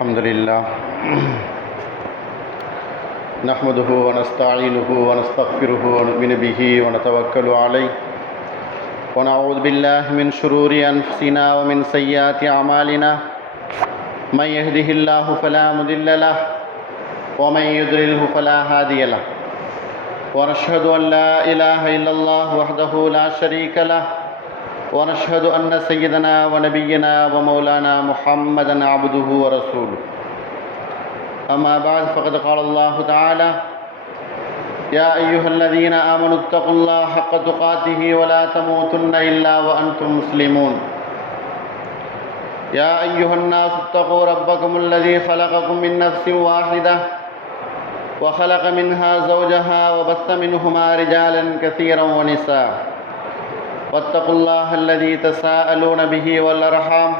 الحمد لله نحمده ونستعينه ونستغفره ونؤمن به ونتوكل عليه ونعوذ بالله من شرور أنفسنا ومن سيئات أعمالنا من يهده الله فلا مضل له ومن يضلله فلا هادي له ونشهد أن لا إله إلا الله وحده لا شريك له ونشهد أن سيدنا ونبينا ومولانا محمدا عبده ورسوله أما بعد فقد قال الله تعالى يا أيها الذين آمنوا اتقوا الله حق تقاته ولا تموتن إلا وأنتم مسلمون يا أيها الناس اتقوا ربكم الذي خلقكم من نفس واحدة وخلق منها زوجها وبث منهما رجالا كثيرا ونساء واتقوا الله الذي تساءلون به والأرحام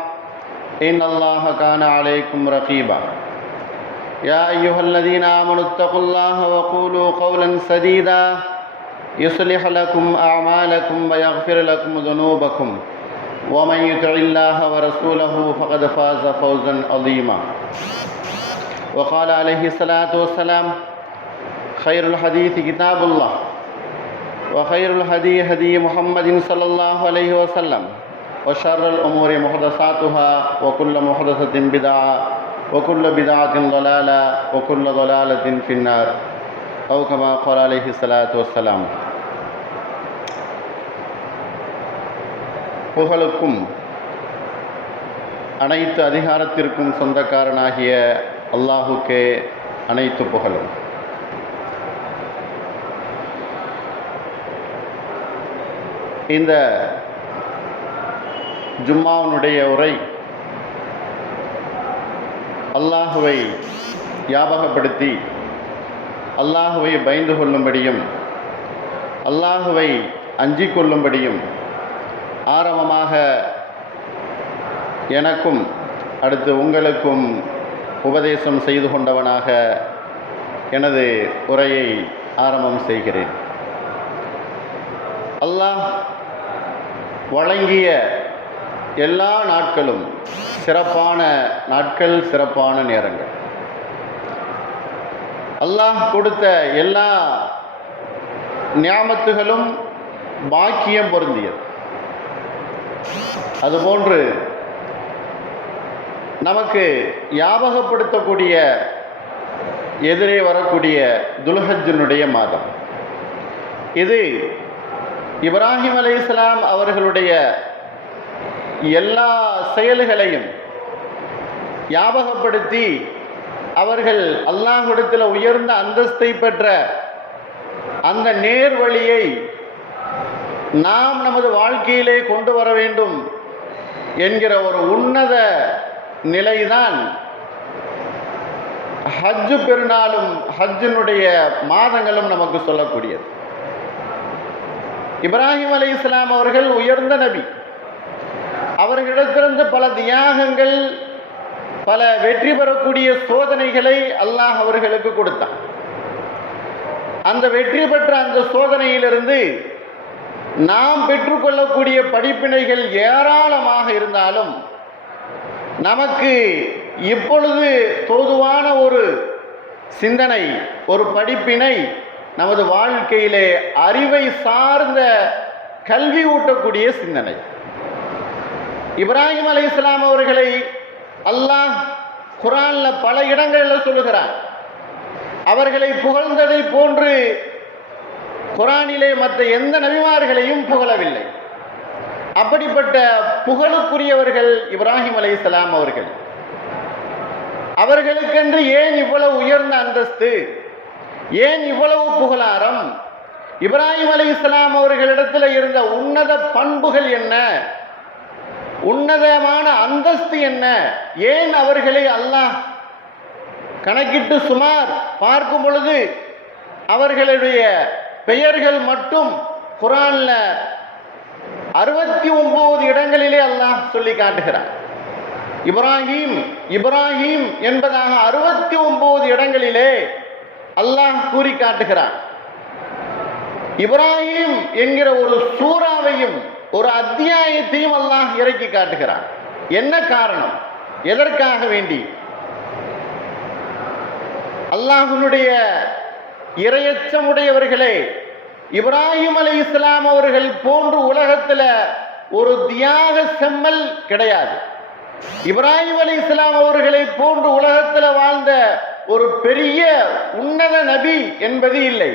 إن الله كان عليكم رقيبا يا أيها الذين آمنوا اتقوا الله وقولوا قولا سديدا يصلح لكم أعمالكم ويغفر لكم ذنوبكم ومن يطع الله ورسوله فقد فاز فوزا عظيما وقال عليه الصلاة والسلام خير الحديث كتاب الله وخير الهدي هدي محمد صلى الله عليه وسلم وشر الأمور محدثاتها وكل محدثة بدعة وكل بدعة ضلالة وكل ضلالة في النار أو كما قال عليه الصلاة والسلام. புகழுக்கும் அனைத்து அதிகாரத்திற்கும் சொந்தக்காரனாகிய அல்லாஹுக்கே அனைத்து புகழும். இந்த ஜும்மாவுடைய உரை அல்லாஹுவை ஞாபகப்படுத்தி அல்லாஹுவை பயந்து கொள்ளும்படியும் அல்லாஹுவை அஞ்சிக் கொள்ளும்படியும் ஆரம்பமாக எனக்கும் அடுத்து உங்களுக்கும் உபதேசம் செய்து கொண்டவனாக எனது உரையை ஆரம்பம் செய்கிறேன். அல்லாஹ் வழங்கிய எல்லா நாட்களும் சிறப்பான நாட்கள், சிறப்பான நேரங்கள். அல்லாஹ் கொடுத்த எல்லா நியாமத்துகளும் பாக்கியம் பொருந்தியது. அதுபோன்று நமக்கு ஞாபகப்படுத்தக்கூடிய எதிரே வரக்கூடிய துல்ஹஜ்ஜினுடைய மாதம் இது இப்ராஹிம் அலைஹிஸ்ஸலாம் அவர்களுடைய எல்லா செயல்களையும் ஞாபகப்படுத்தி அவர்கள் அல்லாஹ்விடத்தில் உயர்ந்த அந்தஸ்தை பெற்ற அந்த நேர்வழியை நாம் நமது வாழ்க்கையிலே கொண்டு வர வேண்டும் என்கிற ஒரு உன்னத நிலைதான் ஹஜ்ஜு பெருநாளும் ஹஜ்ஜினுடைய மாதங்களும் நமக்கு சொல்லக்கூடியது. இப்ராஹிம் அலைஹிஸ்ஸலாம் அவர்கள் உயர்ந்த நபி. அவர்களிடத்திலிருந்து பல தியாகங்கள், பல வெற்றி பெறக்கூடிய சோதனைகளை அல்லாஹ் அவர்களுக்கு கொடுத்தான். அந்த வெற்றி பெற்ற அந்த சோதனையிலிருந்து நாம் பெற்றுக்கொள்ளக்கூடிய படிப்பினைகள் ஏராளமாக இருந்தாலும் நமக்கு இப்பொழுது தோதுவான ஒரு சிந்தனை, ஒரு படிப்பினை நமது வாழ்க்கையிலே அறிவை சார்ந்த கல்வி ஊட்டக்கூடிய சிந்தனை. இப்ராஹிம் அலைஹிஸ்ஸலாம் அவர்களை அல்லாஹ் குர்ஆன்ல பல இடங்களில் சொல்லுகிறார். அவர்களை புகழ்ந்ததை போன்று குர்ஆனிலே மற்ற எந்த நபிமார்களையும் புகழவில்லை. அப்படிப்பட்ட புகழுக்குரியவர்கள் இப்ராஹிம் அலைஹிஸ்ஸலாம் அவர்கள். அவர்களுக்கென்று ஏன் இவ்வளவு உயர்ந்த அந்தஸ்து, ஏன் இவ்வளவு புகழாரம்? இப்ராஹிம் அலைஹிஸ்ஸலாம் அவர்களிடத்தில் இருந்த உன்னத பண்புகள் என்ன, உன்னதமான அந்தஸ்து என்ன? ஏன் அவர்களை அல்லாஹ் கணக்கிட்டு சுமார் பார்க்கும் பொழுது அவர்களுடைய பெயர்கள் மட்டும் குர்ஆன்ல 69 இடங்களிலே அல்லாஹ் சொல்லி காட்டுகிறார். இப்ராஹிம் இப்ராஹிம் என்பதாக 69 இடங்களிலே அல்லாஹ் கூறி காட்டுகிறார். இப்ராஹிம் என்கிற ஒரு சூறாவையும் ஒரு அத்தியாயத்தையும் அல்லாஹ் இறக்கி காட்டுகிறார். என்ன காரணம்? எதற்காக வேண்டி? அல்லாஹ்வுடைய இரையச்சமுடையவர்களே, இப்ராஹிம் அலைஹிஸ்ஸலாம் அவர்கள் போன்று உலகத்தில் ஒரு தியாக செம்மல் கிடையாது. இப்ராஹிம் அலைஹிஸ்ஸலாம் அவர்களை போன்று உலகத்தில் வாழ்ந்த ஒரு பெரிய உன்னத நபி என்பது இல்லை.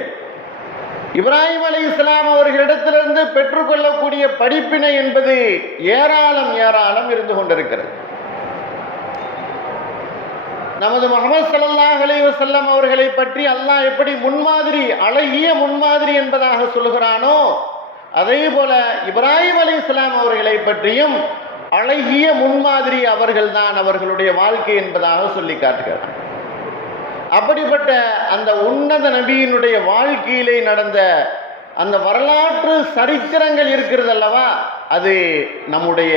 இப்ராஹிம் அலைஹிஸ்ஸலாம் அவர்களிடத்திலிருந்து பெற்றுக்கொள்ளக்கூடிய படிப்பினை என்பது ஏராளம் ஏராளம் இருந்து கொண்டிருக்கிறது. நமது முஹம்மது ஸல்லல்லாஹு அலைஹி வஸல்லம் அவர்களை பற்றி அல்லாஹ் எப்படி முன்மாதிரி, அழகிய முன்மாதிரி என்பதாக சொல்கிறானோ, அதே போல இப்ராஹிம் அலைஹிஸ்ஸலாம் அவர்களை பற்றியும் அழகிய முன்மாதிரி அவர்கள்தான், அவர்களுடைய வாழ்க்கை என்பதாக சொல்லி காட்டுகிறார். அப்படிப்பட்ட அந்த உன்னத நபியினுடைய வாழ்க்கையிலே நடந்த அந்த வரலாற்று சரித்திரங்கள் இருக்கிறது அல்லவா, அது நம்முடைய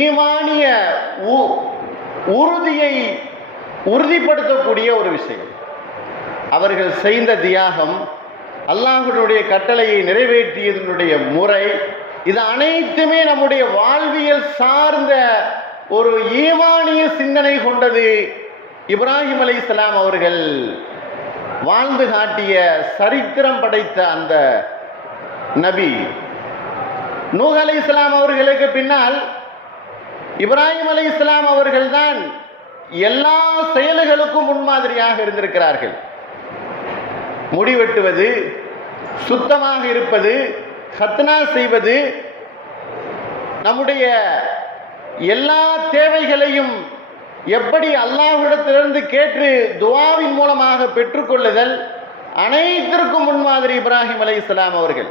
ஈமானிய உறுதியை உறுதிப்படுத்தக்கூடிய ஒரு விஷயம். அவர்கள் செய்த தியாகம், அல்லாஹ்வுடைய கட்டளையை நிறைவேற்றியதனுடைய முறை, இது அனைத்துமே நம்முடைய வாழ்வியல் சார்ந்த ஒரு ஈமானிய சிந்தனை கொண்டது. இப்ராஹிம் அலைஹிஸ்ஸலாம் அவர்கள் வாழ்ந்து காட்டிய சரித்திரம் படைத்த அந்த நபி. நூஹ் அலைஹிஸ்ஸலாம் அவர்களுக்கு பின்னால் இப்ராஹிம் அலைஹிஸ்ஸலாம் அவர்கள்தான் எல்லா செயல்களுக்கும் முன்மாதிரியாக இருந்திருக்கிறார்கள். முடிவெட்டுவது, சுத்தமாக இருப்பது, ஹத்னா செய்வது, நம்முடைய எல்லா தேவைகளையும் எப்படி அல்லாஹ்விடத்திலிருந்து கேட்டு துஆவின் மூலமாக பெற்றுக்கொள்ளுதல், அனைத்திற்கும் முன்மாதிரி இப்ராஹிம் அலைஹிஸ்ஸலாம் அவர்கள்.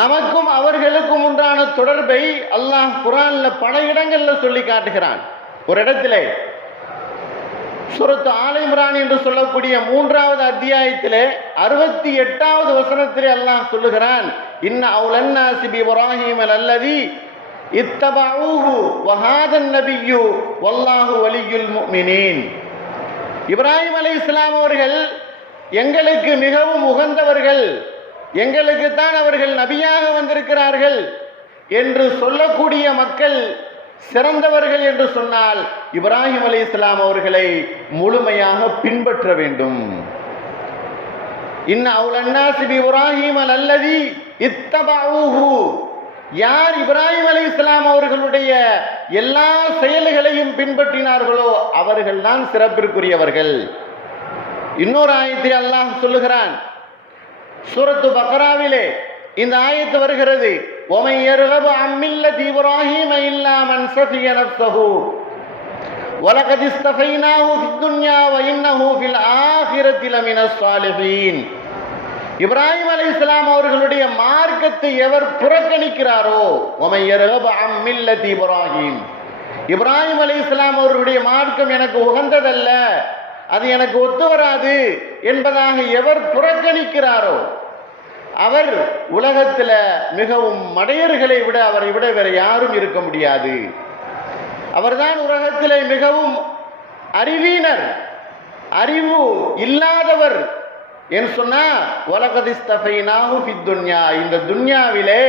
நமக்கும் அவர்களுக்கும் உண்டான தொடர்பை அல்லாஹ் குர்ஆன்ல பல இடங்கள்ல சொல்லி காட்டுகிறான். ஒரு இடத்திலே சூரத்து ஆல இம்ரான் என்று சொல்லக்கூடிய 3வது அத்தியாயத்திலே 68வது வசனத்திலே அல்லாஹ் சொல்லுகிறான், இன்ன அவுலன் நாஸி பி இப்ராஹீம் அல்லதி இத்தபஊஹு வஹாதன் நபிய்யு வல்லாஹு வலியுல் முஃமினீன். இப்ராஹிம் அலைஹிஸ்ஸலாம் அவர்கள் எங்களுக்கு மிகவும் உகந்தவர்கள், எங்களுக்கு தான் அவர்கள் நபியாக வந்திருக்கிறார்கள் என்று சொல்லக்கூடிய மக்கள் சிறந்தவர்கள் என்று சொன்னால் இப்ராஹிம் அலைஹிஸ்ஸலாம் அவர்களை முழுமையாக பின்பற்ற வேண்டும். இன்ன அவுலன் நாஸி பி இப்ராஹீம் அல்லதி இத்தபஊஹு, யார் இப்ராஹிம் அலைஹிஸ்ஸலாம் அவர்களுடைய எல்லா செயல்களையும் பின்பற்றினார்களோ அவர்கள்தான் சிறப்பிற்குரியவர்கள். இன்னொரு ஆயத்தை அல்லாஹ் சொல்லுகிறான், சூரத்து பக்ராவிலே இந்த ஆயத்து வருகிறது, وَمَن يَرْغَبُ عَن مِّلَّةِ إِبْرَاهِيمَ إِلَّا مَن سَفِهَ نَفْسَهُ وَلَقَدِ اصْطَفَيْنَاهُ فِي الدُّنْيَا وَإِنَّهُ فِي الْآخِرَةِ لَمِنَ الصَّالِحِينَ. இப்ராஹிம் அலைஹிஸ்ஸலாம் அவர்களுடைய மார்க்கத்தை எவர் புறக்கணிக்கிறாரோ, وَمَن يَرْغَبُ عَن مِّلَّةِ إِبْرَاهِيمَ, இப்ராஹிம் அலைஹிஸ்ஸலாம் அவர்களுடைய மார்க்கம் எனக்கு உகந்ததல்ல, அது எனக்கு ஒத்து வராது என்பதாக எவர் புறக்கணிக்கிறாரோ அவர் உலகத்தில் மிகவும் மடையர்களை விட அவரை விட வேற யாரும் இருக்க முடியாது. அவர்தான் உலகத்திலே மிகவும் அறிவீனர், அறிவு இல்லாதவர் என்று சொன்னா வலகத் இஸ்தஃபைனாஹு ஃபித் துன்யா, இந்த துன்யாவிலே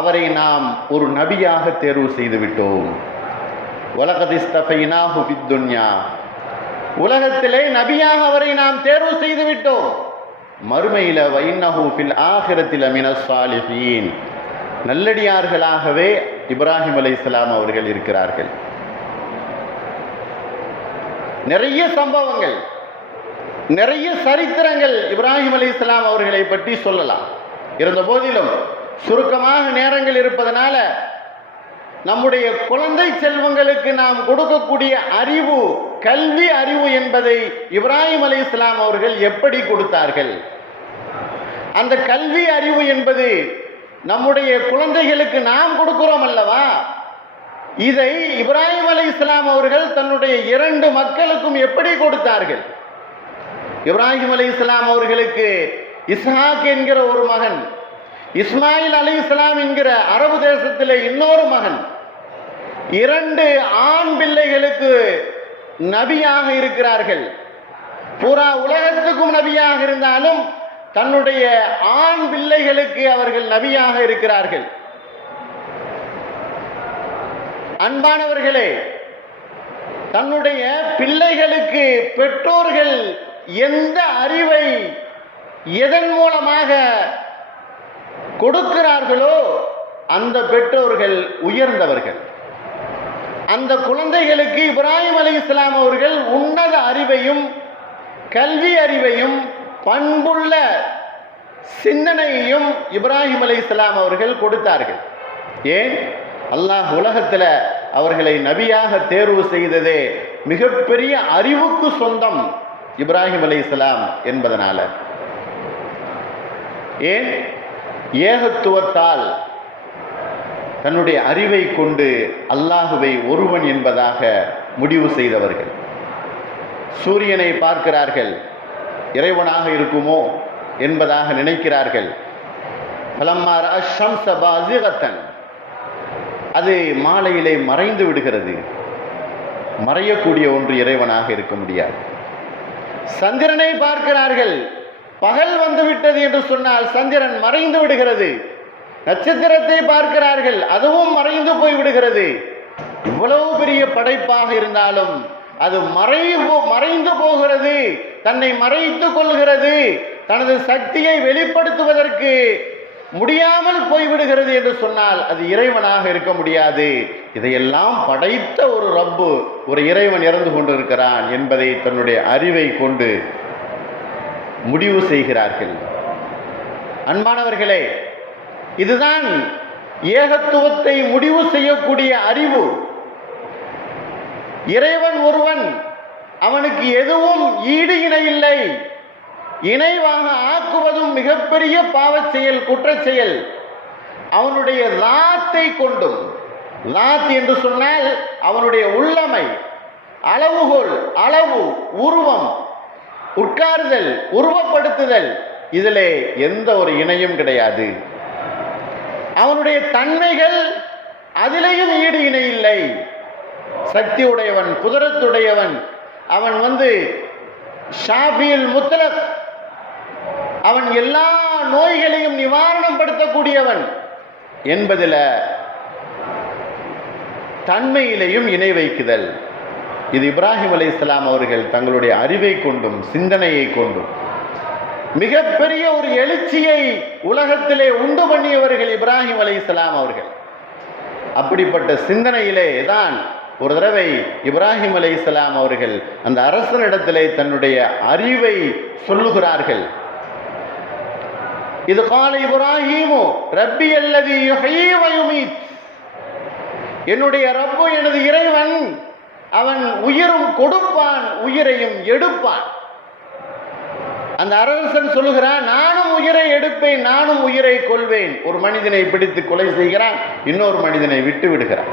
அவரை நாம் ஒரு நபியாக தேர்வு செய்து விட்டோம். வலகத் இஸ்தஃபைனாஹு ஃபித் துன்யா, உலகத்திலே நபியாக அவரை நாம் தேர்வு செய்து விட்டோம். மறுமையில வைன்னஹு ஃபில் ஆখিরাতি லமினஸ் ஸாலிஹீன், நல்லடியார்களாகவே இப்ராஹிம் அலைஹிஸ்ஸலாம் அவர்கள் இருக்கிறார்கள். நிறைய சம்பவங்கள், நிறைய சரித்திரங்கள் இப்ராஹிம் அலைஹிஸ்ஸலாம் அவர்களை பற்றி சொல்லலாம். இருந்த போதிலும் சுருக்கமாக நேரங்கள் இருப்பதனால நம்முடைய குழந்தை செல்வங்களுக்கு நாம் கொடுக்கக்கூடிய அறிவு, கல்வி அறிவு என்பதை இப்ராஹிம் அலைஹிஸ்ஸலாம் அவர்கள் எப்படி கொடுத்தார்கள், அந்த கல்வி அறிவு என்பது நம்முடைய குழந்தைகளுக்கு நாம் கொடுக்கிறோம் அல்லவா, இதை இப்ராஹிம் அலைஹிஸ்ஸலாம் அவர்கள் தன்னுடைய 2 மக்களுக்கும் எப்படி கொடுத்தார்கள். இப்ராஹிம் அலைஹிஸ்ஸலாம் அவர்களுக்கு இஸ்ஹாக் என்கிற ஒரு மகன், இஸ்மாயில் அலைஹிஸ்ஸலாம் என்கிற அரபு தேசத்திலே இன்னொரு மகன், 2 ஆண் பிள்ளைகளுக்கு நபியாக இருக்கிறார்கள். பூரா உலகத்துக்கும் நபியாக இருந்தாலும் தன்னுடைய ஆண் பிள்ளைகளுக்கு அவர்கள் நபியாக இருக்கிறார்கள். அன்பானவர்களே, தன்னுடைய பிள்ளைகளுக்கு பெற்றோர்கள் எந்த அறிவை எதன் மூலமாக கொடுக்கிறார்களோ அந்த பெற்றோர்கள் உயர்ந்தவர்கள். அந்த குழந்தைகளுக்கு இப்ராஹிம் அலைஹிஸ்ஸலாம் அவர்கள் உன்னத அறிவையும் கல்வி அறிவையும் பண்புள்ள சிந்தனையையும் இப்ராஹிம் அலைஹிஸ்ஸலாம் அவர்கள் கொடுத்தார்கள். ஏன்? அல்லாஹ் உலகத்தில் அவர்களை நபியாக தேர்வு செய்ததே மிகப்பெரிய அறிவுக்கு சொந்தம் இப்ராஹிம் அலைஹிஸ்ஸலாம் என்பதனால. ஏன்? ஏகத்துவத்தால் தன்னுடைய அறிவை கொண்டு அல்லாஹுவை ஒருவன் என்பதாக முடிவு செய்தவர்கள். சூரியனை பார்க்கிறார்கள், இறைவனாக இருக்குமோ என்பதாக நினைக்கிறார்கள். அது மாலையிலே மறைந்து விடுகிறது. மறையக்கூடிய ஒன்று இறைவனாக இருக்க முடியாது. சந்திரனை பார்க்கிறார்கள், பகல் வந்துவிட்டது என்று சொன்னால் சந்திரன் மறைந்து விடுகிறது. நட்சத்திரத்தை பார்க்கிறார்கள், அதுவும் மறைந்து போய்விடுகிறது. இவ்வளவு பெரிய படைப்பாக இருந்தாலும் அது மறைந்து போகிறது, தன்னை மறைத்துக் கொள்கிறது, தனது சக்தியை வெளிப்படுத்துவதற்கு முடியாமல் போய்விடுகிறது என்று சொன்னால் அது இறைவனாக இருக்க முடியாது. இதையெல்லாம் படைத்த ஒரு ரப்பு, ஒரு இறைவன் இறந்து கொண்டிருக்கிறான் என்பதை தன்னுடைய அறிவை கொண்டு முடிவு செய்கிறார்கள். அன்பானவர்களே, இதுதான் ஏகத்துவத்தை முடிவு செய்யக்கூடிய அறிவு. இறைவன் ஒருவன், அவனுக்கு எதுவும் ஈடு இணை இல்லை. இணைவாக ஆக்குவதும் மிகப்பெரிய பாவச் செயல், குற்றச் செயல். அவனுடைய லாத்தை கொண்டும், லாத் என்று சொன்னால் அவனுடைய உள்ளமை, அளவுகோல், அளவு, உருவம், உட்காருதல், உருவப்படுத்துதல், இதிலே எந்த ஒரு இணையும் கிடையாது. அவனுடைய தன்மைகள், அதிலேயும் ஈடு இணை இல்லை. சக்தி உடையவன், குதிரத்துடையவன், அவன் ஷாஃபியுல் முத்லக், அவன் எல்லா நோய்களையும் நிவாரணம் படுத்தக்கூடியவன் என்பதில் தன்மையிலையும் இணை வைக்குதல். இது இப்ராஹிம் அலைஹிஸ்ஸலாம் அவர்கள் தங்களுடைய அறிவை கொண்டும் சிந்தனையை கொண்டும் மிகப்பெரிய ஒரு எழுச்சியை உலகத்திலே உண்டு பண்ணியவர்கள் இப்ராஹிம் அலைஹிஸ்ஸலாம் அவர்கள். அப்படிப்பட்ட சிந்தனையிலே தான் ஒரு தடவை இப்ராஹிம் அலைஹிஸ்ஸலாம் அவர்கள் அந்த அரசனிடத்திலே தன்னுடைய அறிவை சொல்லுகிறார்கள். இது கால இப்ராஹீமு ரப்பி அல்லதி யுஹ்யீ வ யுமீத், என்னுடைய ரப்பு, எனது இறைவன், அவன் உயிரும் கொடுப்பான், உயிரையும் எடுப்பான். அந்த அரசன் சொல்லுகிறான், நானும் உயிரை எடுப்பேன், நானும் உயிரை கொள்வேன். ஒரு மனிதனை பிடித்து கொலை செய்கிறான், இன்னொரு மனிதனை விட்டு விடுகிறான்.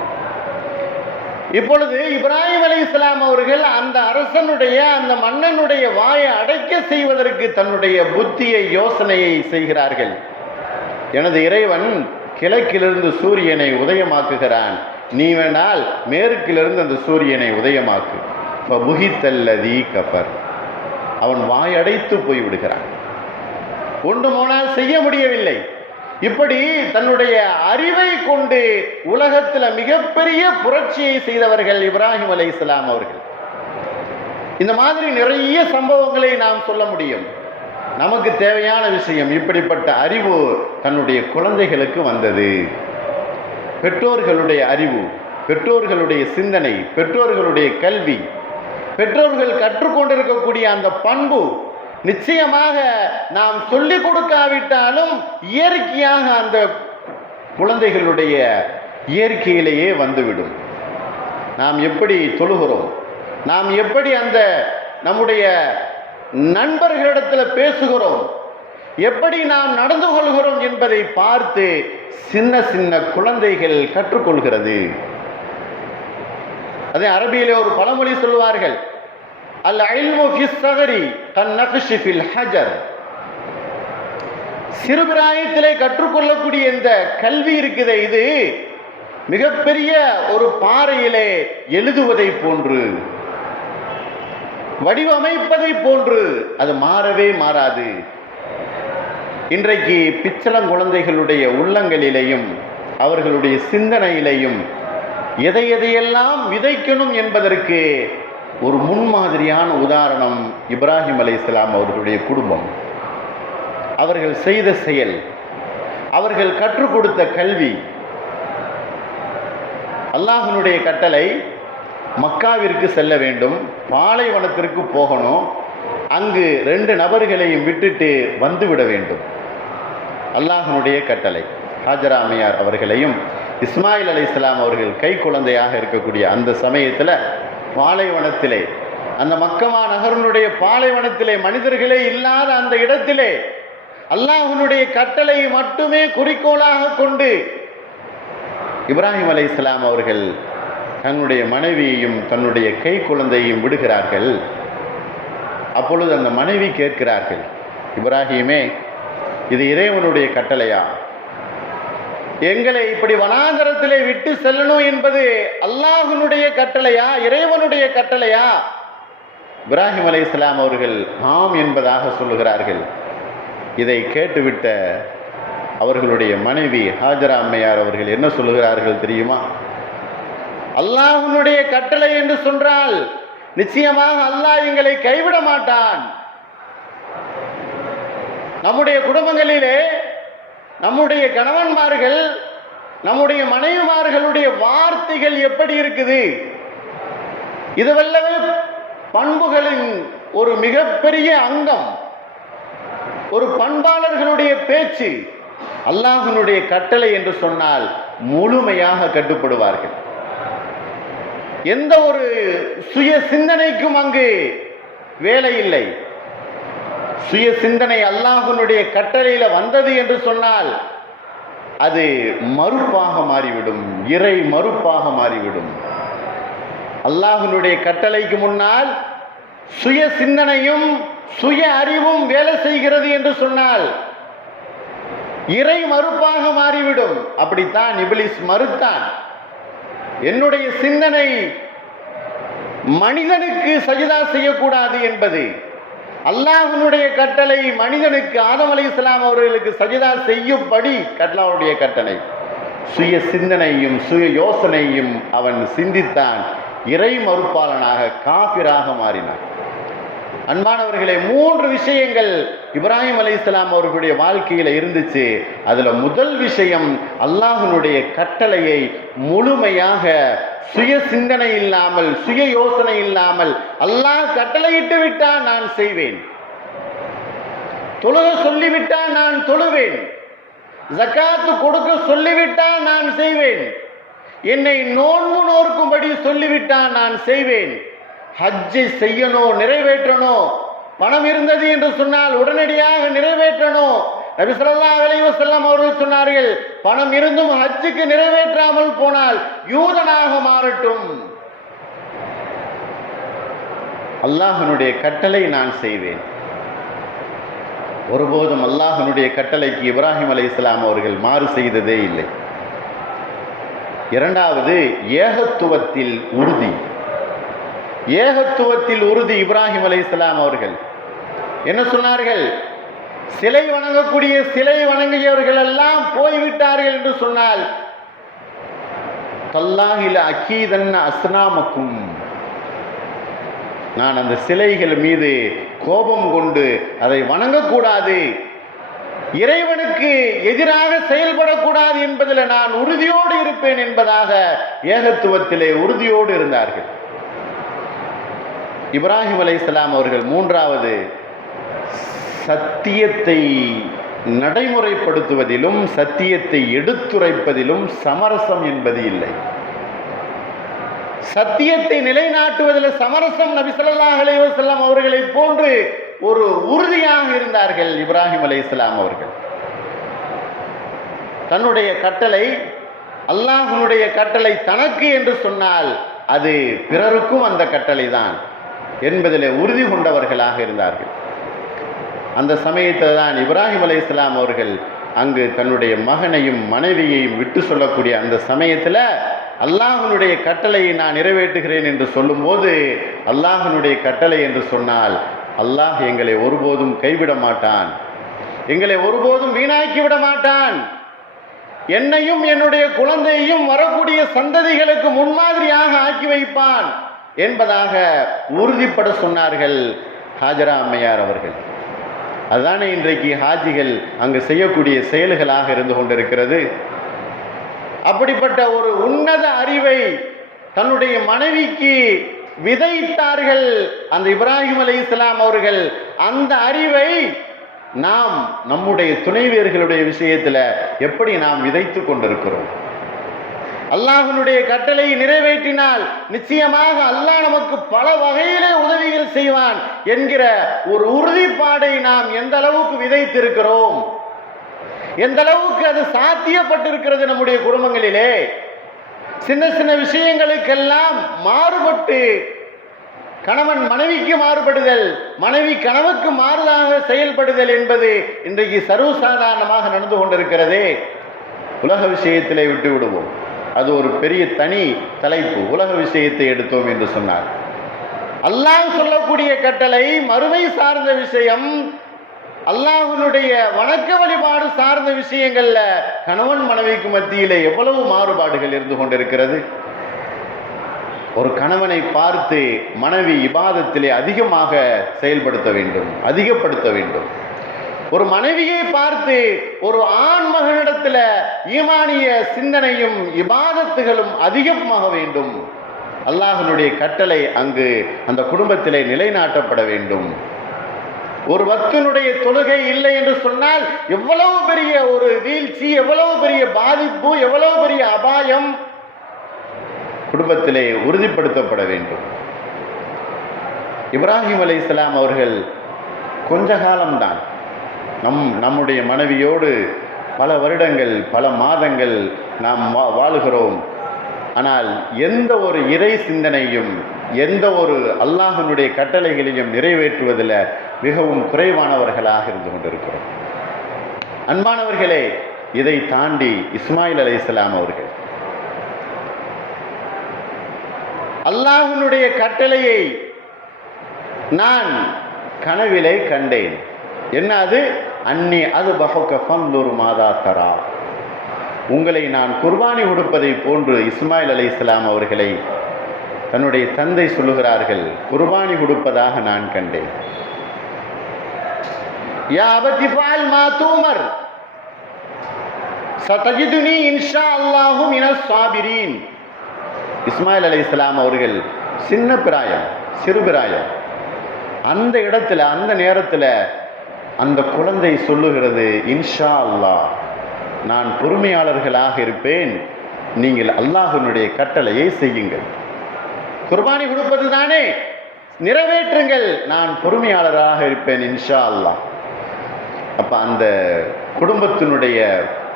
இப்பொழுது இப்ராஹிம் அலைஹிஸ்ஸலாம் அவர்கள் அந்த அரசனுடைய, அந்த மன்னனுடைய வாயை அடைக்க செய்வதற்கு தன்னுடைய புத்தியை, யோசனையை செய்கிறார்கள். எனது இறைவன் கிழக்கிலிருந்து சூரியனை உதயமாக்குகிறான், நீ வேணால் மேற்கிலிருந்து அந்த சூரியனை உதயமாக்கு. புகித்தல்லதி கஃபர், அவன் வாயடைத்து போய்விடுகிறான். ஒன்று போனால் செய்ய முடியவில்லை. இப்படி தன்னுடைய அறிவை கொண்டு உலகத்தில் மிகப்பெரிய புரட்சியை செய்தவர்கள் இப்ராஹிம் அலைஹிஸ்ஸலாம் அவர்கள். இந்த மாதிரி நிறைய சம்பவங்களை நாம் சொல்ல முடியும். நமக்கு தேவையான விஷயம், இப்படிப்பட்ட அறிவு தன்னுடைய குழந்தைகளுக்கு வந்தது. பெற்றோர்களுடைய அறிவு, பெற்றோர்களுடைய சிந்தனை, பெற்றோர்களுடைய கல்வி, பெற்றோர்கள் கற்றுக்கொண்டிருக்கக்கூடிய அந்த பண்பு நிச்சயமாக நாம் சொல்லிக் கொடுக்காவிட்டாலும் இயற்கையாக அந்த குழந்தைகளுடைய இயற்கையிலேயே வந்துவிடும். நாம் எப்படி தொழுகிறோம், நாம் எப்படி அந்த நம்முடைய நண்பர்களிடத்தில் பேசுகிறோம், எப்படி நாம் நடந்து கொள்கிறோம் என்பதை பார்த்து சின்ன சின்ன குழந்தைகள் கற்றுக்கொள்கிறது. அதே அரபியிலே ஒரு பழமொழி சொல்வார்கள், அல் இல்மு ஃபிஸ் ஸகரி கன் நக்ஷி ஃபில் ஹஜர். சிறுபிராயத்திலே கற்றுக்கொள்ளக்கூடிய இந்த கல்வி இருக்குது, இது மிகப்பெரிய ஒரு பாறையிலே எழுதுவதை போன்று, வடிவமைப்பதை போன்று, அது மாறவே மாறாது. இன்றைக்கு பிச்சளங்குழந்தைகளுடைய உள்ளங்களிலேயும் அவர்களுடைய சிந்தனையிலேயும் எதை எதையெல்லாம் விதைக்கணும் என்பதற்கு ஒரு முன்மாதிரியான உதாரணம் இப்ராஹிம் அலைஹிஸ்ஸலாம் அவர்களுடைய குடும்பம். அவர்கள் செய்த செயல், அவர்கள் கற்றுக் கொடுத்த கல்வி. அல்லாஹ்வினுடைய கட்டளை, மக்காவிற்கு செல்ல வேண்டும், பாலைவனத்திற்கு போகணும், அங்கு 2 நபர்களையும் விட்டுட்டு வந்துவிட வேண்டும். அல்லாஹ்வினுடைய கட்டளை. ஹாஜரா அம்மையார் அவர்களையும் இஸ்மாயில் அலைஹிஸ்ஸலாம் அவர்கள் கை குழந்தையாக இருக்கக்கூடிய அந்த சமயத்தில் பாலைவனத்திலே, அந்த மக்கமா நகரனுடைய பாலைவனத்திலே, மனிதர்களே இல்லாத அந்த இடத்திலே அல்லாஹ்வினுடைய கட்டளை மட்டுமே குறிக்கோளாக கொண்டு இப்ராஹிம் அலைஹிஸ்ஸலாம் அவர்கள் தன்னுடைய மனைவியையும் தன்னுடைய கை குழந்தையையும் விடுகிறார்கள். அப்பொழுது அந்த மனைவி கேட்கிறார்கள், இப்ராஹிமே, இது இறைவனுடைய கட்டளையா? எங்களை இப்படி வனாந்தரத்திலே விட்டு செல்லணும் என்பது அல்லாஹ்வினுடைய கட்டளையா, இறைவனுடைய கட்டளையா? இப்ராஹிம் அலைஹிஸ்ஸலாம் அவர்கள் ஆம் என்பதாக சொல்லுகிறார்கள். இதை கேட்டுவிட்ட அவர்களுடைய மனைவி ஹாஜரா அம்மையார் அவர்கள் என்ன சொல்லுகிறார்கள் தெரியுமா? அல்லாஹ்வினுடைய கட்டளை என்று சொன்னால் நிச்சயமாக அல்லாஹ் எங்களை கைவிட மாட்டான். நம்முடைய குடும்பங்களிலே நம்முடைய கணவன்மார்கள், நம்முடைய மனைவிமார்களுடைய வார்த்தைகள் எப்படி இருக்குது? இதுவல்லவே பண்புகளின் ஒரு மிகப்பெரிய அங்கம். ஒரு பண்பாளர்களுடைய பேச்சு. அல்லாஹ்வினுடைய கட்டளை என்று சொன்னால் முழுமையாக கட்டுப்படுவார்கள். எந்த ஒரு சுய சிந்தனைக்கும் அங்கு வேலை இல்லை. சுய சிந்தனை அல்லாஹ்வினுடைய கட்டளையில வந்தது என்று சொன்னால் அது மறுப்பாக மாறிவிடும், இறை மறுப்பாக மாறிவிடும். அல்லாஹ்வினுடைய கட்டளைக்கு முன்னால் சுய சிந்தனையும் சுய அறிவும் வேலை செய்கிறது என்று சொன்னால் இறை மறுப்பாக மாறிவிடும். அப்படித்தான் இப்லீஸ் மறுத்தான். என்னுடைய சிந்தனை மனிதனுக்கு சஜிதா செய்யக்கூடாது என்பது, அல்லாஹ்வினுடைய கட்டளை மனிதனுக்கு ஆதம் அலைஹிஸ்ஸலாம் அவர்களுக்கு சஜிதா செய்யும்படி அல்லாஹ்வுடைய கட்டளை. சுய சிந்தனையும் சுய யோசனையும் அவன் சிந்தித்தான். இறை மறுப்பாளனாக, காபிராக மாறினான். அன்பானவர்களே, 3 விஷயங்கள் இப்ராஹிம் அலைஹிஸ்ஸலாம் அவர்களுடைய வாழ்க்கையில் இருந்துச்சு. அதுல முதல் விஷயம், அல்லாஹ்வினுடைய கட்டளையை முழுமையாக சுய சிந்தனை இல்லாமல், சுய யோசனை இல்லாமல், அல்லாஹ் கட்டளையிட்டு விட்டால் நான் செய்வேன், தொழுக சொல்லிவிட்டால் நான் தொழுவேன், ஜகாத்து கொடுக்க சொல்லிவிட்டால் நான் செய்வேன், என்னை நோன்பு நோக்கும்படி சொல்லிவிட்டால் நான் செய்வேன், ஹஜ்ஜை செய்யணும், நிறைவேற்றணும், பணம் இருந்தது என்று சொன்னால் உடனடியாக நிறைவேற்றணும். நபி ஸல்லல்லாஹு அலைஹி வஸல்லம் அவர்கள் சொன்னார்கள், பணம் இருந்தும் ஹஜ்ஜுக்கு நிறைவேற்றாமல் போனால் யூதனாக மாறட்டும். அல்லாஹ்வினுடைய கட்டளை நான் செய்வேன். ஒருபோதும் அல்லாஹ்வினுடைய கட்டளைக்கு இப்ராஹிம் அலைஹிஸ்ஸலாம் அவர்கள் மாறு செய்ததே இல்லை. இரண்டாவது, ஏகத்துவத்தில் உறுதி. ஏகத்துவத்தில் உறுதி. இப்ராஹிம் அலைஹிஸ்ஸலாம் அவர்கள் என்ன சொன்னார்கள்? சிலை வணங்கக்கூடிய சிலை வணங்கியவர்கள் எல்லாம் போய்விட்டார்கள் என்று சொன்னால், தல்லாஹில அக்கீதன் அஸ்னாமக்கும், நான் அந்த சிலைகள் மீது கோபம் கொண்டு அதை வணங்கக்கூடாது, இறைவனுக்கு எதிராக செயல்படக்கூடாது என்பதில் நான் உறுதியோடு இருப்பேன் என்பதாக ஏகத்துவத்திலே உறுதியோடு இருந்தார்கள். இப்ராஹிம் அலைஹிஸ்ஸலாம் அவர்கள் மூன்றாவது, சத்தியத்தை நடைமுறைப்படுத்துவதிலும் சத்தியத்தை எடுத்துரைப்பதிலும் சமரசம் என்பது இல்லை. சத்தியத்தை நிலைநாட்டுவதில் சமரசம் நபி ஸல்லல்லாஹு அலைஹி வஸல்லம் அவர்களை போன்று ஒரு உறுதியாக இருந்தார்கள் இப்ராஹிம் அலைஹிஸ்ஸலாம் அவர்கள். தன்னுடைய கட்டளை, அல்லாஹ்வினுடைய கட்டளை தனக்கு என்று சொன்னால் அது பிறருக்கும் அந்த கட்டளை தான் என்பதில் உறுதி கொண்டவர்களாக இருந்தார்கள். அந்த சமயத்தில் தான் இப்ராஹிம் அலைஹிஸ்ஸலாம் அவர்கள் அங்கு தன்னுடைய மகனையும் மனைவியையும் விட்டு சொல்லக்கூடிய அந்த சமயத்தில் அல்லாஹ்வினுடைய கட்டளையை நான் நிறைவேற்றுகிறேன் என்று சொல்லும்போது, அல்லாஹ்வினுடைய கட்டளை என்று சொன்னால் அல்லாஹ் எங்களை ஒருபோதும் கைவிட மாட்டான், எங்களை ஒருபோதும் வீணாக்கி விட மாட்டான். என்னையும் என்னுடைய குழந்தையையும் வரக்கூடிய சந்ததிகளுக்கு முன்மாதிரியாக ஆக்கி வைப்பான் என்பதாக உறுதிப்பட சொன்னார்கள் ஹாஜரா அம்மையார் அவர்கள். அதுதானே இன்றைக்கு ஹாஜிகள் அங்கு செய்யக்கூடிய செயல்களாக இருந்து கொண்டிருக்கிறது. அப்படிப்பட்ட ஒரு உன்னத அறிவை தன்னுடைய மனைவிக்கு விதைத்தார்கள் அந்த இப்ராஹிம் அலைஹிஸ்ஸலாம் அவர்கள். அந்த அறிவை நாம் நம்முடைய துணைவியர்களுடைய விஷயத்தில் எப்படி நாம் விதைத்து கொண்டிருக்கிறோம்? அல்லாஹ்வினுடைய கட்டளை நிறைவேற்றினால் நிச்சயமாக அல்லாஹ் நமக்கு பல வகையிலே உதவிகள் செய்வான் என்கிற ஒரு உறுதிப்பாடை நாம் எந்த அளவுக்கு விதைத்திருக்கிறோம், எந்த அளவுக்கு அது சாத்தியப்பட்டிருக்கிறது நம்முடைய குடும்பங்களிலே. சின்ன சின்ன விஷயங்களுக்கெல்லாம் மாறுபட்டு கணவன் மனைவிக்கு மாறுபடுதல், மனைவி கணவனுக்கு மாறுதாக செயல்படுதல் என்பது இன்றைக்கு சர்வசாதாரணமாக நடந்து கொண்டிருக்கிறதே. உலக விஷயத்திலே விட்டு விடுவோம், அது ஒரு பெரிய தனி தலைப்பு. உலக விஷயத்தை எடுத்தோம் என்று சொன்னார். அல்லாஹ் சொல்லக்கூடிய கட்டளை மறுமை சார்ந்த விஷயம், அல்லாஹ்வினுடைய வணக்க வழிபாடு சார்ந்த விஷயங்கள்ல கணவன் மனைவிக்கு மத்தியிலே எவ்வளவு மாறுபாடுகள் இருந்து கொண்டிருக்கிறது. ஒரு கணவனை பார்த்து மனைவி இபாதத்திலே அதிகமாக செயல்படுத்த வேண்டும், அதிகப்படுத்த வேண்டும். ஒரு மனைவியை பார்த்து ஒரு ஆண் மகனிடத்தில் ஈமானிய சிந்தனையும் இபாதத்துகளும் அதிகமாக வேண்டும். அல்லாஹ்வினுடைய கட்டளை அங்கு அந்த குடும்பத்திலே நிலைநாட்டப்பட வேண்டும். ஒரு வக்தினுடைய தொழுகை இல்லை என்று சொன்னால் எவ்வளவு பெரிய ஒரு வீழ்ச்சி, எவ்வளவு பெரிய பாதிப்பு, எவ்வளவு பெரிய அபாயம் குடும்பத்திலே உறுதிப்படுத்தப்பட வேண்டும். இப்ராஹிம் அலைஹிஸ்ஸலாம் அவர்கள் கொஞ்ச காலம்தான் நம்முடைய மனைவியோடு பல வருடங்கள் பல மாதங்கள் நாம் வாழுகிறோம். ஆனால் எந்த ஒரு இறை சிந்தனையும் எந்த ஒரு அல்லாஹ்வினுடைய கட்டளைகளையும் நிறைவேற்றுவதில் மிகவும் குறைவானவர்களாக இருந்து கொண்டிருக்கிறோம். அன்பானவர்களே, இதை தாண்டி இஸ்மாயில் அலைஹிஸ்ஸலாம் அவர்கள் அல்லாஹ்வினுடைய கட்டளையை நான் கனவிலே கண்டேன். என்ன அது? அன்னி அது பஹுகஃபந்துர் மாதா தரா. உங்களை நான் குர்பானி கொடுப்பதை போன்று இஸ்மாயில் அலைஹிஸ்ஸலாம் அவர்களை தன்னுடைய தந்தை சொல்லுகிறார்கள், குர்பானி கொடுப்பதாக நான் கண்டேன். யா அபதி ஃபால் மா தூமர் சதஜிதுனி இன்ஷா அல்லாஹு மினஸ் சாபிரீன். இஸ்மாயில் அலைஹிஸ்ஸலாம் அவர்கள் சின்ன பிராயம், சிறு பிராயம். அந்த இடத்துல அந்த நேரத்தில் அந்த குழந்தை சொல்லுகிறது, இன்ஷா அல்லாஹ், நான் பொறுமையாளர்களாக இருப்பேன், நீங்கள் அல்லாஹ்வினுடைய கட்டளையை செய்யுங்கள். குர்பானி கொடுப்பது தானே, நிறைவேற்றுங்கள், நான் பொறுமையாளராக இருப்பேன் இன்ஷா அல்லாஹ். அப்போ அந்த குடும்பத்தினுடைய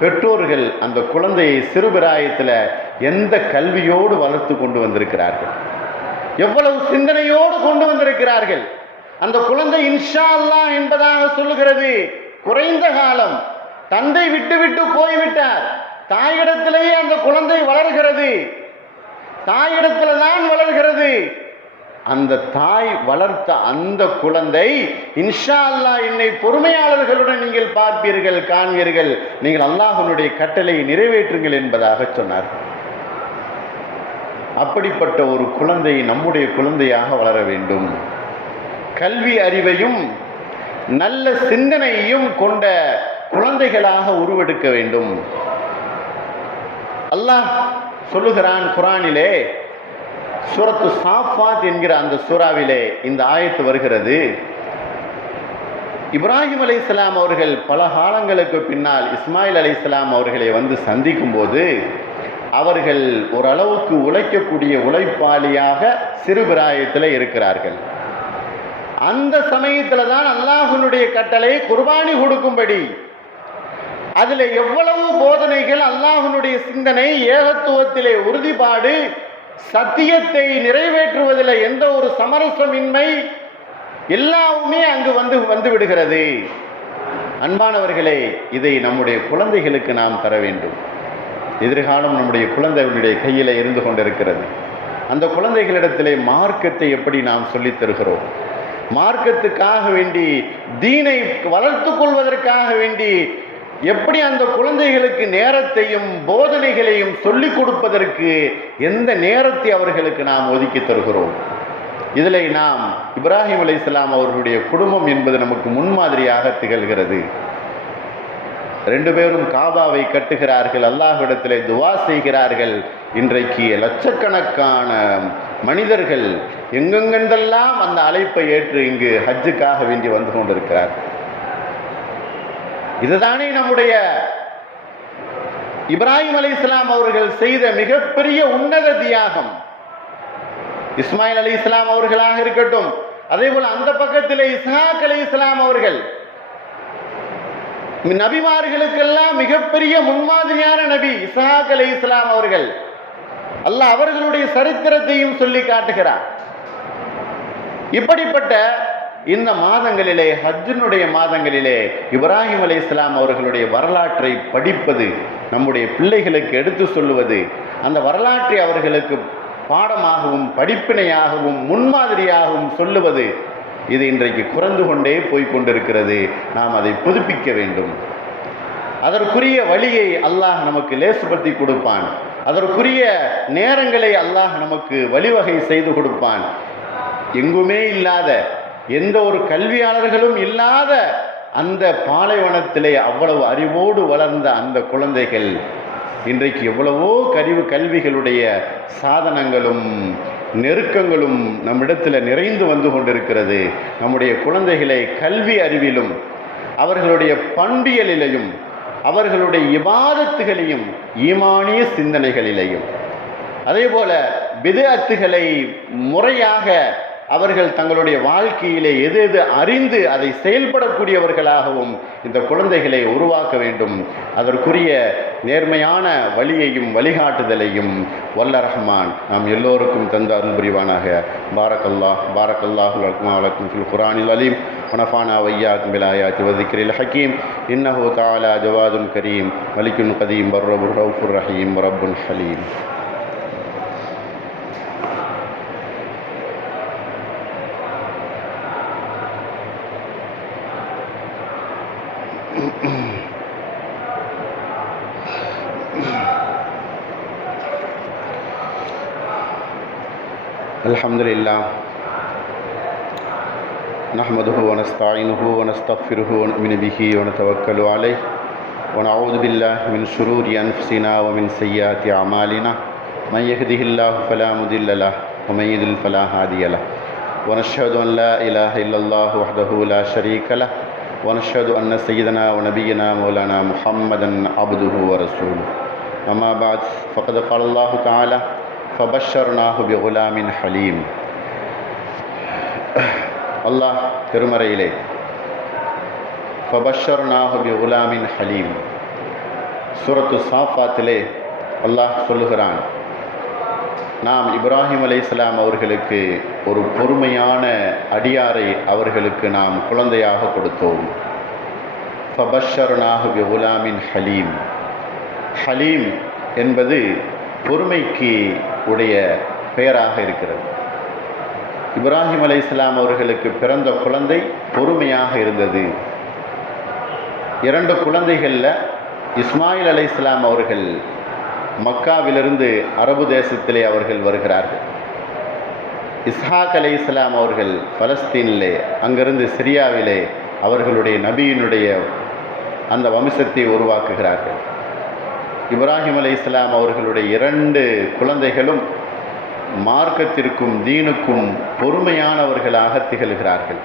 பெற்றோர்கள் அந்த குழந்தையை சிறுபிராயத்தில் எந்த கல்வியோடு வளர்த்து கொண்டு வந்திருக்கிறார்கள், எவ்வளவு சிந்தனையோடு கொண்டு வந்திருக்கிறார்கள். அந்த குழந்தை இன்ஷா அல்லாஹ் என்பதாக சொல்லுகிறது. குறைந்த காலம் தந்தை விட்டு விட்டு போய்விட்டார். தாயிடத்திலேயே அந்த குழந்தை வளர்கிறது, தாயிடத்தில் தான் வளர்கிறது. அந்த தாய் வளர்த்த அந்த குழந்தை இன்ஷா அல்லாஹ் என்னை பொறுமையாளர்களுடன் நீங்கள் பார்ப்பீர்கள், காண்பீர்கள், நீங்கள் அல்லாஹ்வினுடைய கட்டளையை நிறைவேற்றுங்கள் என்பதாக சொன்னார். அப்படிப்பட்ட ஒரு குழந்தை நம்முடைய குழந்தையாக வளர வேண்டும். கல்வி அறிவையும் நல்ல சிந்தனையையும் கொண்ட குழந்தைகளாக உருவெடுக்க வேண்டும். அல்லாஹ் சொல்லுகிறான் குர்ஆனிலே, சூரத்து சாஃபாத் என்கிற அந்த சூறாவிலே இந்த ஆயத்து வருகிறது. இப்ராஹிம் அலைஹிஸ்ஸலாம் அவர்கள் பல காலங்களுக்கு பின்னால் இஸ்மாயில் அலைஹிஸ்ஸலாம் அவர்களை வந்து சந்திக்கும் போது அவர்கள் ஓரளவுக்கு உழைக்கக்கூடிய உழைப்பாளியாக சிறுபிராயத்தில் இருக்கிறார்கள். அந்த சமயத்தில் தான் அல்லாஹ்வினுடைய கட்டளை குர்பானி கொடுக்கும்படி, அதில் எவ்வளவு போதனைகள், அல்லாஹ்வினுடைய சிந்தனை, ஏகத்துவத்திலே உறுதிப்பாடு, சத்தியத்தை நிறைவேற்றுவதில் எந்த ஒரு சமரசமின்மை, எல்லாமே அங்கு வந்து விடுகிறது. அன்பானவர்களே, இதை நம்முடைய குழந்தைகளுக்கு நாம் தர வேண்டும். எதிர்காலம் நம்முடைய குழந்தைகளுடைய கையில் இருந்து கொண்டிருக்கிறது. அந்த குழந்தைகளிடத்திலே மார்க்கத்தை எப்படி நாம் சொல்லித் தருகிறோம்? மார்க்கத்துக்காக வேண்டி, தீனை வளர்த்து கொள்வதற்காக வேண்டி எப்படி அந்த குழந்தைகளுக்கு நேரத்தையும் போதனைகளையும் சொல்லிக் கொடுப்பதற்கு எந்த நேரத்தை அவர்களுக்கு நாம் ஒதுக்கி தருகிறோம். இதில் நாம் இப்ராஹிம் அலைஹிஸ்ஸலாம் அவர்களுடைய குடும்பம் என்பது நமக்கு முன்மாதிரியாக திகழ்கிறது. 2 பேரும் காபாவை கட்டுகிறார்கள், அல்லாஹ்விடத்திலே துவா செய்கிறார்கள். இன்றைக்கு லட்சக்கணக்கான மனிதர்கள் எங்கெங்கென்றெல்லாம் அந்த அழைப்பை ஏற்று இங்கு ஹஜ்ஜுக்காக வேண்டி வந்து கொண்டிருக்கிறார். இதுதானே நம்முடைய இப்ராஹிம் அலைஹிஸ்ஸலாம் அவர்கள் செய்த மிகப்பெரிய உன்னத தியாகம். இஸ்மாயில் அலைஹிஸ்ஸலாம் அவர்களாக இருக்கட்டும், அதே போல அந்த பக்கத்திலே இஸ்ஹாக் அலைஹிஸ்ஸலாம் அவர்கள், நபிமார்களுக்கெல்லாம் மிகப்பெரிய முன்மாதிரியான நபி இஸ்ஹாக் அலைஹிஸ்ஸலாம் அவர்கள். அல்லாஹ் அவர்களுடைய சரித்திரத்தையும் சொல்லி காட்டுகிறார். இப்படிப்பட்ட இந்த மாதங்களிலே, ஹஜ்ஜினுடைய மாதங்களிலே இப்ராஹிம் அலைஹிஸ்ஸலாம் அவர்களுடைய வரலாற்றை படிப்பது, நம்முடைய பிள்ளைகளுக்கு எடுத்து சொல்லுவது, அந்த வரலாற்றை அவர்களுக்கு பாடமாகவும் படிப்பினையாகவும் முன்மாதிரியாகவும் சொல்லுவது, இது இன்றைக்கு குறைந்து கொண்டே போய்கொண்டிருக்கிறது. நாம் அதை புதுப்பிக்க வேண்டும். அதற்குரிய வழியை அல்லாஹ் நமக்கு லேசுபடுத்தி கொடுப்பான். அதற்குரிய நேரங்களை அல்லாஹ் நமக்கு வழிவகை செய்து கொடுப்பான். எங்குமே இல்லாத, எந்த ஒரு கல்வியாளர்களும் இல்லாத அந்த பாலைவனத்திலே அவ்வளவு அறிவோடு வளர்ந்த அந்த குழந்தைகள் இன்றைக்கு எவ்வளவோ கல்விகளுடைய சாதனங்களும் நெருக்கங்களும் நம்மிடத்தில் நிறைந்து வந்து கொண்டிருக்கிறது. நம்முடைய குழந்தைகளை கல்வி அறிவிலும், அவர்களுடைய பண்பியலிலையும், அவர்களுடைய இபாதத்துகளையும், ஈமானிய சிந்தனைகளிலையும், அதே போல பித்அத்துகளை முறையாக அவர்கள் தங்களுடைய வாழ்க்கையிலே எது எது அறிந்து அதை செயல்படக்கூடியவர்களாகவும் இந்த குழந்தைகளை உருவாக்க வேண்டும். அதற்குரிய நேர்மையான வழியையும் வழிகாட்டுதலையும் வல்ல ரஹ்மான் நாம் எல்லோருக்கும் தந்த அருள் புரிவானாக. பாரக்கல்லாஹு லக்கும் ஃபில் குர்ஆனில் அலீம் வனஃபானா வையாக்கும் பில் ஆயாத்தி வذிக்ரில் ஹக்கீம். இன்னஹு தஆலா ஜவாதுன் கரீம் மலிக்குன் கதீம் பர்ரபுர் ரவுஃபுர் ரஹீம் ரப்புன் ஹலீம். அல்ஹம்துலில்லாஹ் நஹ்மதுஹு வ நஸ்தஈனுஹு வ நஸ்தக்ஃபிருஹு வ நு'மினு பிஹி வ நதவக்கலு அலைஹி வ நஊது பில்லாஹி மின் ஷுரூரி அன்ஃபுஸினா வ மின் ஸய்யிஆத்தி அமாலினா மன் யஹ்திஹில்லாஹு ஃபலா முதில்ல லஹு வ மன் யுضلل ஃபலா ஹாதிய லஹு வ நஷ்ஹது அன் லா இலாஹா இல்லல்லாஹு வஹ்தஹு லா ஷரீக லஹு வ நஷ்ஹது அன்ன ஸய்யிதனா வ நபியனா மௌலானா முஹம்மதன் அப்துஹு வ ரசூலுஹு. அம்மா பஅத் ஃபகத் क़ால அல்லாஹு தஆலா ஃபபஷ்ஷர்னாஹு பிகுலாமின் ஹலீம். அல்லாஹ் திருமறையிலே ஃபபஷ்ஷர்னாஹு பிகுலாமின் ஹலீம் சூரத்து சாஃபாத்திலே அல்லாஹ் சொல்லுகிறான், நாம் இப்ராஹிம் அலைஹிஸ்ஸலாம் அவர்களுக்கு ஒரு பொறுமையான அடியாரை அவர்களுக்கு நாம் குழந்தையாக கொடுத்தோம். ஃபபஷ்ஷர்னாஹு பிகுலாமின் ஹலீம். ஹலீம் என்பது பொறுமைக்கு உடைய பெயராக இருக்கிறது. இப்ராஹிம் அலைஹிஸ்ஸலாம் அவர்களுக்கு பிறந்த குழந்தை பொறுமையாக இருந்தது. 2 குழந்தைகளில் இஸ்மாயில் அலைஹிஸ்ஸலாம் அவர்கள் மக்காவிலிருந்து அரபு தேசத்திலே அவர்கள் வருகிறார்கள். இஸ்ஹாக் அலைஹிஸ்ஸலாம் அவர்கள் பலஸ்தீனிலே, அங்கிருந்து சிரியாவிலே அவர்களுடைய நபியினுடைய அந்த வம்சத்தை உருவாக்குகிறார்கள். இப்ராஹிம் அலைஹிஸ்ஸலாம் அவர்களுடைய 2 குழந்தைகளும் மார்க்கத்திற்கும் தீனுக்கும் பொறுமையானவர்களாக திகழ்கிறார்கள்.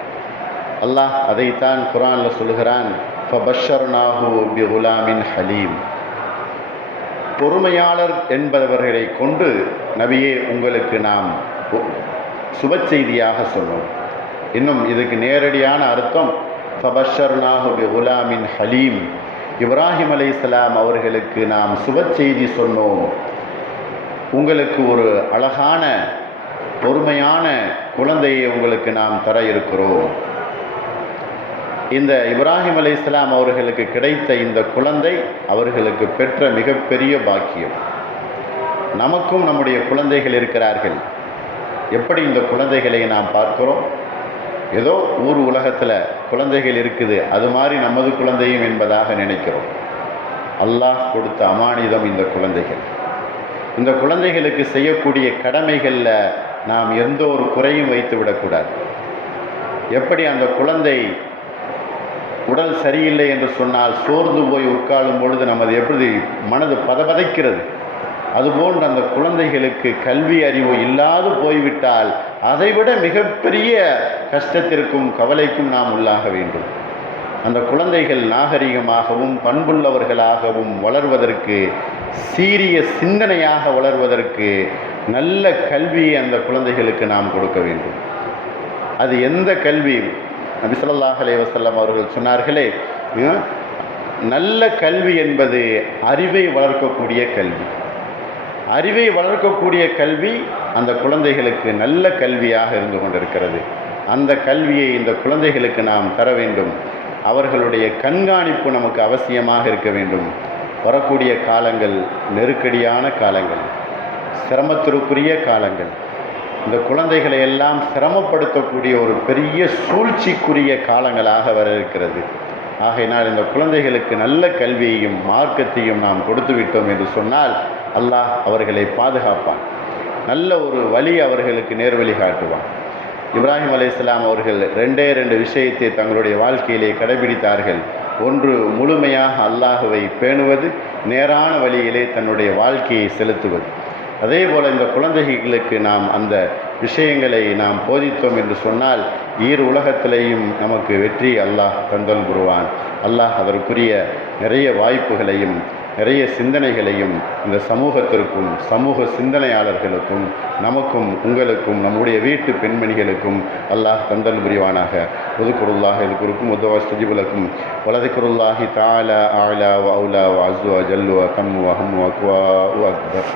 அல்லாஹ் அதைத்தான் குர்ஆனில் சொல்கிறான், ஃபபஷ்ஷர்னாஹு பிகுலாமின் ஹலீம். பொறுமையாளர் என்பவர்களை கொண்டு நபியே உங்களுக்கு நாம் சுப செய்தியாக சொன்னோம். இன்னும் இதுக்கு நேரடியான அர்த்தம் ஃபபஷ்ஷர்னாஹு பிகுலாமின் ஹலீம். இப்ராஹிம் அலைஹிஸ்ஸலாம் அவர்களுக்கு நாம் சுப செய்தி சொன்னோம், உங்களுக்கு ஒரு அழகான பொறுமையான குழந்தையை உங்களுக்கு நாம் தர இருக்கிறோம். இந்த இப்ராஹிம் அலைஹிஸ்ஸலாம் அவர்களுக்கு கிடைத்த இந்த குழந்தை அவர்களுக்கு பெற்ற மிகப்பெரிய பாக்கியம். நமக்கும் நம்முடைய குழந்தைகள் இருக்கிறார்கள். எப்படி இந்த குழந்தைகளை நாம் பார்க்கிறோம்? ஏதோ ஊர் உலகத்தில் குழந்தைகள் இருக்குது, அது மாதிரி நமது குழந்தையும் என்பதாக நினைக்கிறோம். அல்லாஹ் கொடுத்த அமானிதம் இந்த குழந்தைகள். இந்த குழந்தைகளுக்கு செய்யக்கூடிய கடமைகளில் நாம் எந்த ஒரு குறையும் வைத்து விடக்கூடாது. எப்படி அந்த குழந்தை உடல் சரியில்லை என்று சொன்னால் சோர்ந்து போய் உட்காரும் பொழுது நமது எப்படி மனது பதபதைக்கிறது, அதுபோன்று அந்த குழந்தைகளுக்கு கல்வி அறிவு இல்லாது போய்விட்டால் அதைவிட மிகப்பெரிய கஷ்டத்திற்கும் கவலைக்கும் நாம் உள்ளாக வேண்டும். அந்த குழந்தைகள் நாகரிகமாகவும் பண்புள்ளவர்களாகவும் வளர்வதற்கு, சீரிய சிந்தனையாக வளர்வதற்கு நல்ல கல்வியை அந்த குழந்தைகளுக்கு நாம் கொடுக்க வேண்டும். அது எந்த கல்வி? நபி ஸல்லல்லாஹு அலைஹி வஸல்லம் அவர்கள் சொன்னார்களே, நல்ல கல்வி என்பது அறிவை வளர்க்கக்கூடிய கல்வி. அறிவை வளர்க்கக்கூடிய கல்வி அந்த குழந்தைகளுக்கு நல்ல கல்வியாக இருந்து கொண்டிருக்கிறது. அந்த கல்வியை இந்த குழந்தைகளுக்கு நாம் தர வேண்டும். அவர்களுடைய கண்காணிப்பு நமக்கு அவசியமாக இருக்க வேண்டும். வரக்கூடிய காலங்கள் நெருக்கடியான காலங்கள், சிரமத்திற்குரிய காலங்கள். இந்த குழந்தைகளை எல்லாம் சிரமப்படுத்தக்கூடிய ஒரு பெரிய சூழ்ச்சிக்குரிய காலங்களாக வர இருக்கிறது. ஆகையினால் இந்த குழந்தைகளுக்கு நல்ல கல்வியையும் மார்க்கத்தையும் நாம் கொடுத்து விட்டோம் என்று சொன்னால் அல்லாஹ் அவர்களை பாதுகாப்பான். நல்ல ஒரு வழி அவர்களுக்கு நேர்வழி காட்டுவான். இப்ராஹிம் அலைஹிஸ்ஸலாம் அவர்கள் 2 விஷயத்தை தங்களுடைய வாழ்க்கையிலே கடைபிடித்தார்கள். ஒன்று, முழுமையாக அல்லாஹுவை பேணுவது, நேரான வழியிலே தன்னுடைய வாழ்க்கையை செலுத்துவது. அதே போல் இந்த குழந்தைகளுக்கு நாம் அந்த விஷயங்களை நாம் போதித்தோம் என்று சொன்னால் உலகத்திலேயும் நமக்கு வெற்றி அல்லாஹ் தந்தல் புரிவான். அல்லாஹ் அதற்குரிய நிறைய வாய்ப்புகளையும் நிறைய சிந்தனைகளையும் இந்த சமூகத்திற்கும் சமூக சிந்தனையாளர்களுக்கும் நமக்கும் உங்களுக்கும் நம்முடைய வீட்டு பெண்மணிகளுக்கும் அல்லாஹ் தந்தல் புரிவானாக. உதுக்குருல்லாஹ் இதுக்குருக்கும் உதவஸ்தஜிபுலக்கும் வலதுக்குருல்லாஹி தாலா ஆலா வ அவுலா வ அஸ்வ ஜல்லு வ கம்மு வ ஹம்மு வ அக்வா வ அக்பர்.